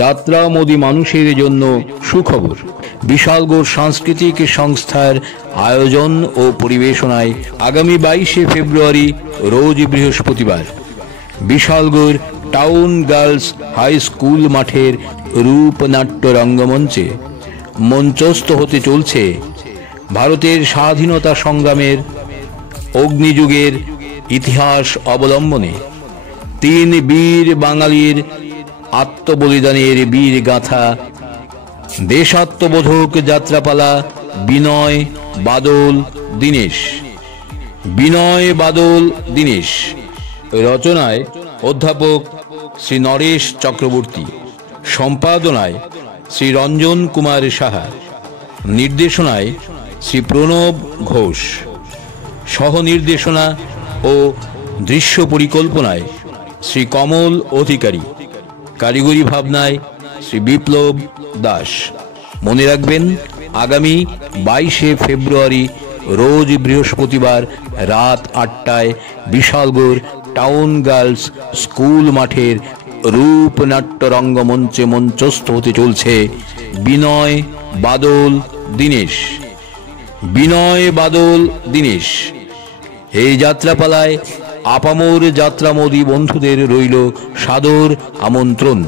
যাত্রা মোদি মানুষের জন্য সুখবর। বিশালগড় সাংস্কৃতিক সংস্থার আয়োজন ও পরিবেশনায় আগামী 22শে ফেব্রুয়ারি রোজ বৃহস্পতিবার Bishalgarh town girls high school মাঠের রূপনাট্য রঙ্গমঞ্চে মঞ্চস্থ হতে চলছে ভারতের স্বাধীনতা সংগ্রামের অগ্নিযুগের ইতিহাস অবলম্বনে 3 বীর বাঙালির আত্মবলিদানের বীর গাথা দেশাত্মবোধক যাত্রাপালা বিনয় বাদল দীনেশ। বিনয় বাদল দীনেশ রচনায় অধ্যাপক শ্রী নরেশ চক্রবর্তী, সম্পাদনায় শ্রী রঞ্জন কুমার সাহা, নির্দেশনায় শ্রী প্রণব ঘোষ, সহ নির্দেশনা ও দৃশ্য পরিকল্পনায় শ্রী কমল অধিকারী, কারিগরি ভাবনায় শ্রী বিপ্লব দাস। মনে রাখবেন, আগামী 22শে ফেব্রুয়ারি রোজ বৃহস্পতিবার রাত 8টায় বিশালগড় টাউন গার্লস স্কুল মাঠের রূপনাট্য রঙ্গমঞ্চে মঞ্চস্থ হতে চলছে বিনয় বাদল দীনেশ। বিনয় বাদল দীনেশ এই যাত্রাপালায় আপামর যাত্রামোদী বন্ধুদের রইল সাদর আমন্ত্রণ।